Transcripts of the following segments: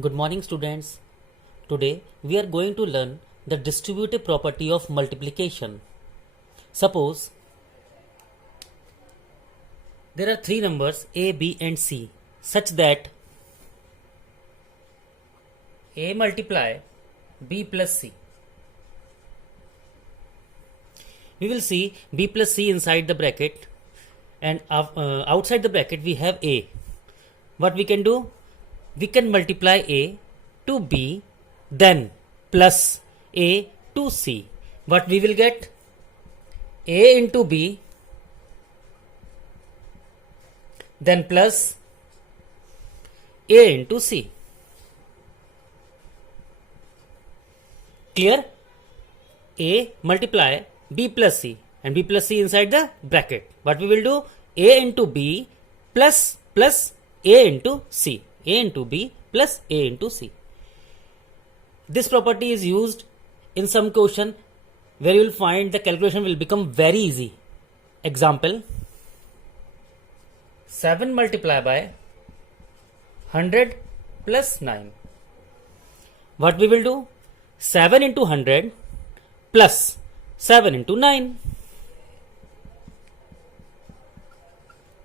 Good morning, students. Today we are going to learn the distributive property of multiplication. Suppose there are three numbers a, b and c such that a multiply b plus c. We will see b plus c inside the bracket, and outside the bracket we have a. What we can do? We can multiply a to b, then plus a to c. What we will get? A into b, then plus a into c. Clear? A multiply b plus c and b plus c inside the bracket. What we will do? A into b plus a into c. A into b plus a into c. This property is used in some question where you will find the calculation will become very easy. Example, 7 multiplied by 100 plus 9. What we will do? 7 into 100 plus 7 into 9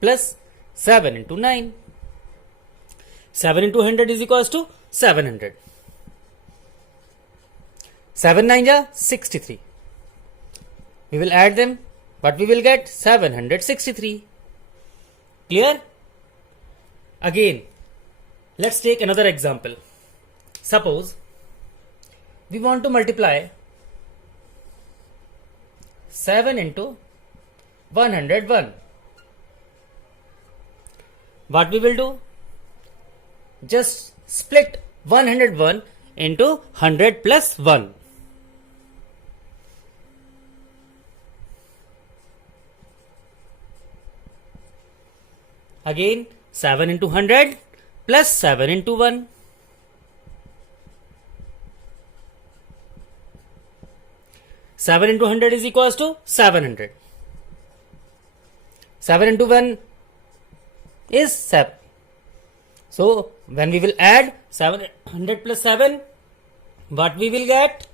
plus 7 into 9. 7 into 100 is equals to 700. 7 9 ja 63. We will add them, but we will get 763. Clear? Again, let's take another example. Suppose we want to multiply 7 into 101. What we will do? Just split 101 into 100 plus 1. Again, 7 into 100 plus 7 into 1. Seven into 100 is equals to 700. 7 into 1 is 7. So, when we will add 700 plus 7, what we will get?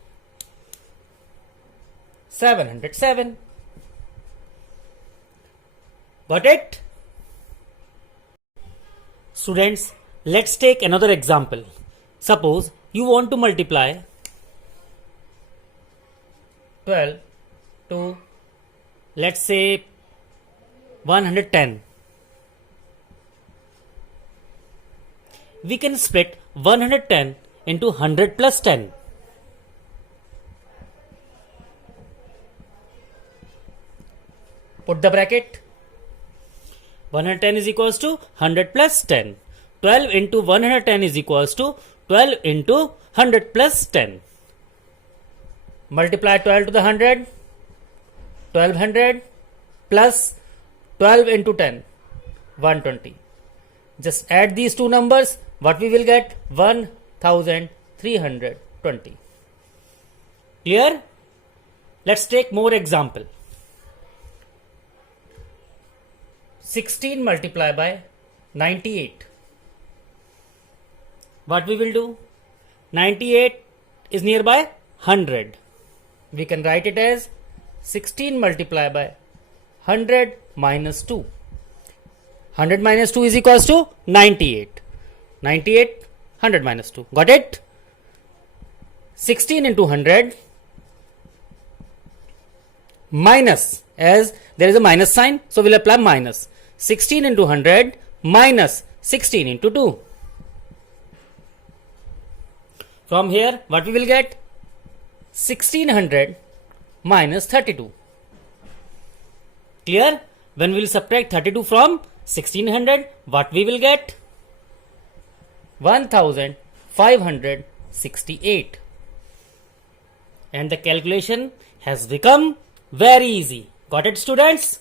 707. Got it? Students, let's take another example. Suppose you want to multiply 12 to, let's say, 110. We can split 110 into 100 plus 10. Put the bracket. 110 is equals to 100 plus 10. 12 into 110 is equals to 12 into 100 plus 10. Multiply 12 to the 100. 1200 plus 12 into 10. 120. Just add these two numbers. What we will get? 1320. Clear? Let's take more example. 16 multiplied by 98. What we will do? 98 is nearby 100. We can write it as 16 multiplied by 100 minus 2. 100 minus 2 is equals to 98. 98, 100 minus 2. Got it? 16 into 100 minus, as there is a minus sign, so we'll apply minus. 16 into 100 minus 16 into 2. From here, what we will get? 1600 minus 32. Clear? When we will subtract 32 from 1600, what we will get? 1568. And the calculation has become very easy. Got it, students?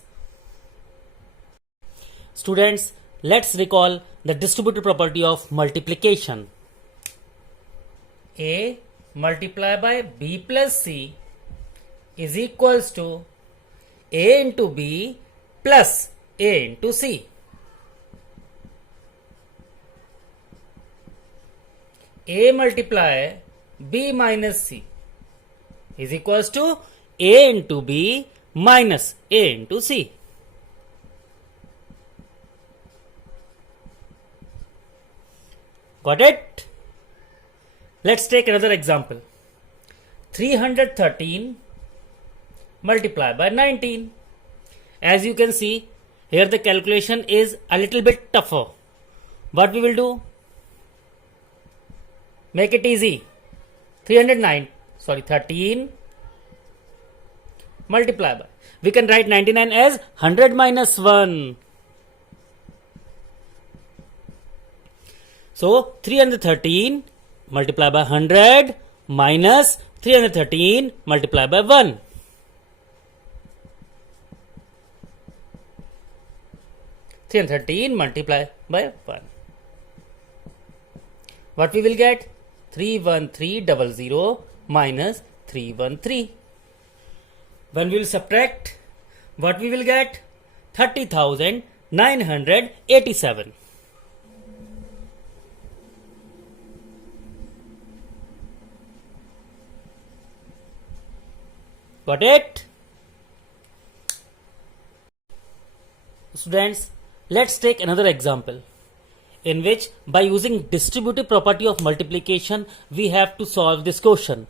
Students, let's recall the distributive property of multiplication. A multiplied by b plus c is equals to a into b plus a into c. A multiply B minus C is equals to A into B minus A into C. Got it? Let's take another example. 313 multiplied by 19. As you can see, here the calculation is a little bit tougher. What we will do? Make it easy. 13 multiply by. We can write 99 as 100 minus 1. So 313 multiply by 100 minus 313 multiply by 1. And 13 multiply by 1. What we will get? 31300 minus 313. When we will subtract, what we will get? 30,987. Got it? Students, let's take another example in which by using distributive property of multiplication we have to solve this question.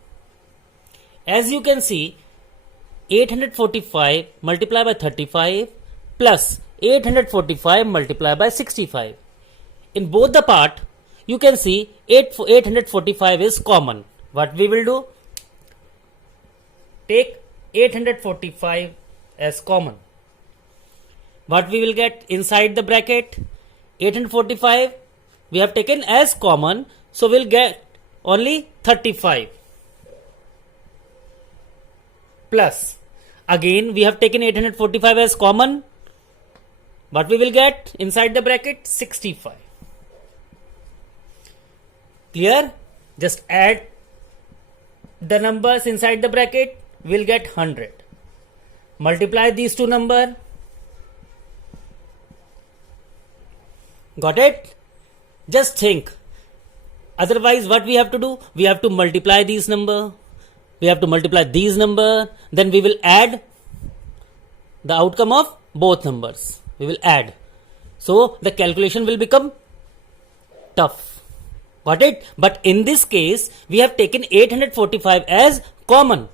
As you can see, 845 multiplied by 35 plus 845 multiplied by 65. In both the part, you can see 845 is common. What we will do? Take 845 as common. What we will get inside the bracket? 845 we have taken as common, so we'll get only 35 plus again we have taken 845 as common. What we will get inside the bracket? 65. Clear? Just add the numbers inside the bracket, we'll get 100. Multiply these two numbers. Got it? Just think. Otherwise, what we have to do? We have to multiply these number. We have to multiply these number. Then we will add the outcome of both numbers. We will add. So the calculation will become tough. Got it? But in this case, we have taken 845 as common.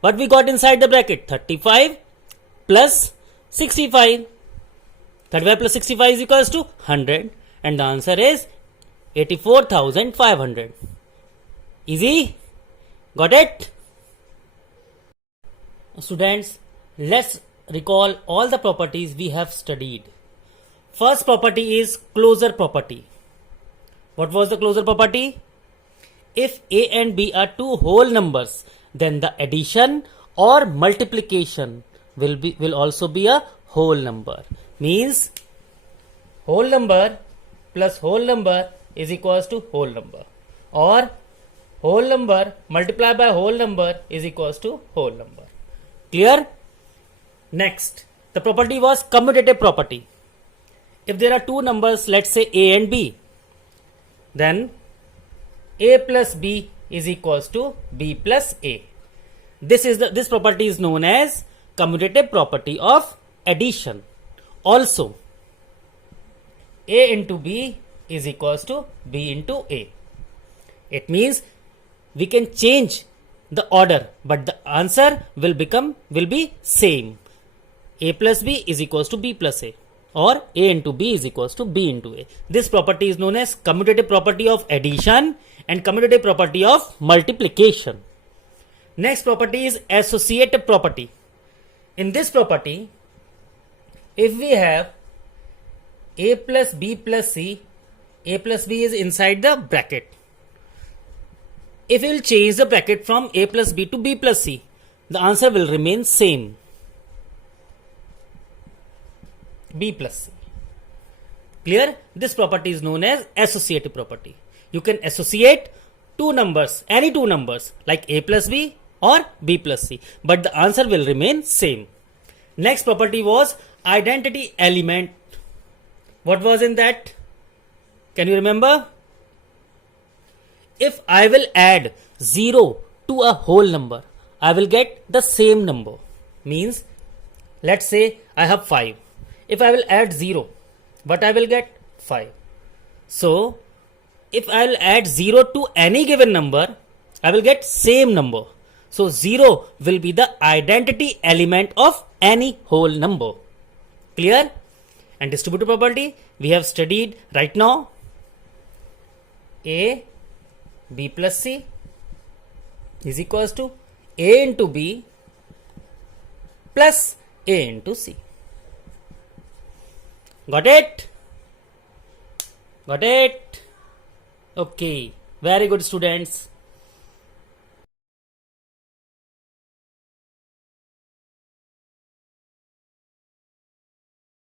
What we got inside the bracket? 35 plus 65. 35 plus 65 is equals to 100 and the answer is 84,500. Easy? Got it? Students, let's recall all the properties we have studied. First property is closure property. What was the closure property? If A and B are two whole numbers, then the addition or multiplication will also be a whole number. Means whole number plus whole number is equals to whole number, or whole number multiplied by whole number is equals to whole number. Clear? Next, the property was commutative property. If there are two numbers, let's say A and B, then A plus B is equals to B plus A. This property is known as commutative property of addition. Also, A into B is equals to B into A. It means we can change the order, but the answer will be same. A plus B is equals to B plus A, or A into B is equals to B into A. This property is known as commutative property of addition and commutative property of multiplication. Next property is associative property. In this property, if we have A plus B plus C, A plus B is inside the bracket. If we will change the bracket from A plus B to B plus C, the answer will remain same. B plus C. Clear? This property is known as associative property. You can associate two numbers, any two numbers like A plus B or B plus C, but the answer will remain same. Next property was identity element. What was in that? Can you remember? if I will add 0 to a whole number, I will get the same number. Means, let's say I have 5. If I will add 0, what I will get? 5. So, if I will add 0 to any given number, I will get same number. So, 0 will be the identity element of any whole number. Clear? And distributive property we have studied right now. A, B plus C is equals to A into B plus A into C. Got it? Got it? Okay. Very good, students.